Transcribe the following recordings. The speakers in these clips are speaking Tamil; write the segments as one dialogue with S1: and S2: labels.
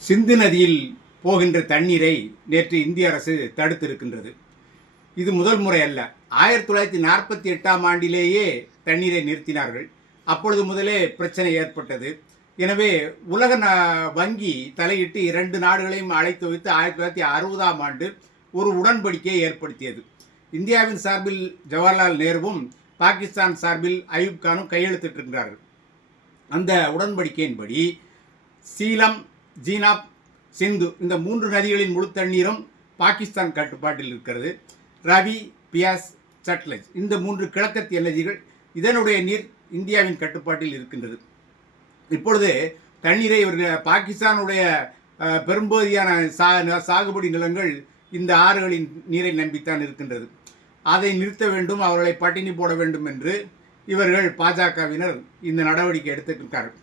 S1: சிந்து நதியில் போகின்ற தண்ணீரை நேற்று இந்திய அரசு தடுத்திருக்கின்றது. இது முதல் முறை அல்ல. ஆயிரத்தி தொள்ளாயிரத்தி நாற்பத்தி எட்டாம் ஆண்டிலேயே தண்ணீரை நிறுத்தினார்கள். அப்பொழுது முதலே பிரச்சனை ஏற்பட்டது. எனவே உலக ந- வங்கி தலையிட்டு இரண்டு நாடுகளையும் அழைத்து வைத்து ஆயிரத்தி தொள்ளாயிரத்தி அறுபதாம் ஆண்டு ஒரு உடன்படிக்கையை ஏற்படுத்தியது. இந்தியாவின் சார்பில் ஜவஹர்லால் நேருவும் பாகிஸ்தான் சார்பில் அயூப் கானும் கையெழுத்திட்டிருக்கிறார்கள். அந்த உடன்படிக்கையின்படி சீலம் ஜீனாப் சிந்து இந்த மூன்று நதிகளின் முழு தண்ணீரும் பாகிஸ்தான் கட்டுப்பாட்டில் இருக்கிறது. ரவி பியாஸ் சட்லஜ் இந்த மூன்று கிழக்கத்திய நதிகள் இதனுடைய நீர் இந்தியாவின் கட்டுப்பாட்டில் இருக்கின்றது. இப்பொழுது தண்ணீரை இவர்கள் பாகிஸ்தானுடைய பெரும்பகுதியான சா சாகுபடி நிலங்கள் இந்த ஆறுகளின் நீரை நம்பித்தான் இருக்கின்றது. அதை நிறுத்த வேண்டும் அவர்களை பட்டினி போட வேண்டும் என்று இவர்கள் பாஜகவினர் இந்த நடவடிக்கை எடுத்திருக்கிறார்கள்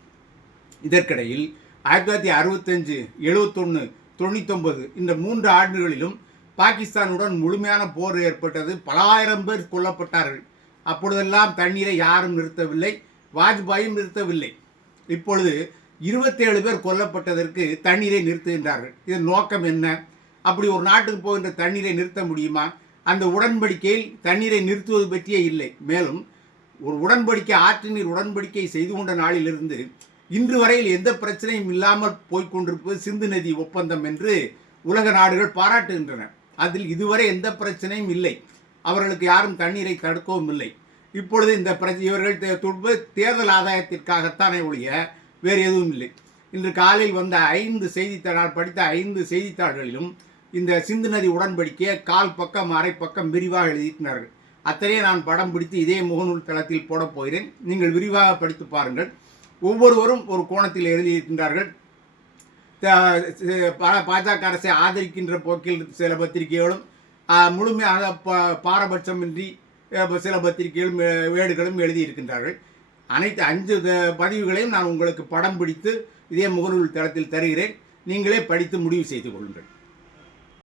S1: இதற்கிடையில் ஆயிரத்தி தொள்ளாயிரத்தி அறுபத்தஞ்சு எழுபத்தொன்று தொண்ணூத்தொன்பது இந்த மூன்று ஆண்டுகளிலும் பாகிஸ்தானுடன் முழுமையான போர் ஏற்பட்டது. பலாயிரம் பேர் கொல்லப்பட்டார்கள். அப்பொழுதெல்லாம் தண்ணீரை யாரும் நிறுத்தவில்லை வாஜ்பாயும் நிறுத்தவில்லை. இப்பொழுது இருபத்தேழு பேர் கொல்லப்பட்டதற்கு தண்ணீரை நிறுத்துகின்றார்கள். இதன் நோக்கம் என்ன? அப்படி ஒரு நாட்டுக்கு போகின்ற தண்ணீரை நிறுத்த முடியுமா? அந்த உடன்படிக்கையில் தண்ணீரை நிறுத்துவது பற்றியே இல்லை. மேலும் ஒரு உடன்படிக்கை ஆற்று நீர் உடன்படிக்கை செய்து கொண்ட நாளிலிருந்து இன்று வரையில் எந்த பிரச்சனையும் இல்லாமல் போய்கொண்டிருப்பது சிந்து நதி ஒப்பந்தம் என்று உலக நாடுகள் பாராட்டுகின்றன. அதில் இதுவரை எந்த பிரச்சனையும் இல்லை. அவர்களுக்கு யாரும் தண்ணீரை தடுக்கவும் இல்லை. இப்பொழுது இந்த பிரச்ச இவர்கள் தொடர்பு தேர்தல் ஆதாயத்திற்காகத்தானே ஒழிய வேறு எதுவும் இல்லை. இன்று காலையில் வந்த ஐந்து செய்தித்தாள் நான் படித்த ஐந்து செய்தித்தாள்களிலும் இந்த சிந்து நதி உடன்படிக்கையை கால் பக்கம் அரை பக்கம் விரிவாக எழுதியிருக்கிறார்கள். அத்தனையே நான் படம் பிடித்து இதே முகநூல் தளத்தில் போடப் போகிறேன். நீங்கள் விரிவாக படித்து பாருங்கள். ஒவ்வொருவரும் ஒரு கோணத்தில் எழுதியிருக்கின்றார்கள். பாஜக அரசை ஆதரிக்கின்ற போக்கில் சில பத்திரிகைகளும் முழுமையாக ப பாரபட்சமின்றி சில பத்திரிகைகளும் வேடுகளும் எழுதியிருக்கின்றார்கள். அனைத்து அஞ்சு த- பதிவுகளையும் நான் உங்களுக்கு படம் பிடித்து இதே முகநூல் தளத்தில் தருகிறேன். நீங்களே படித்து முடிவு செய்து கொள்ளுங்கள்.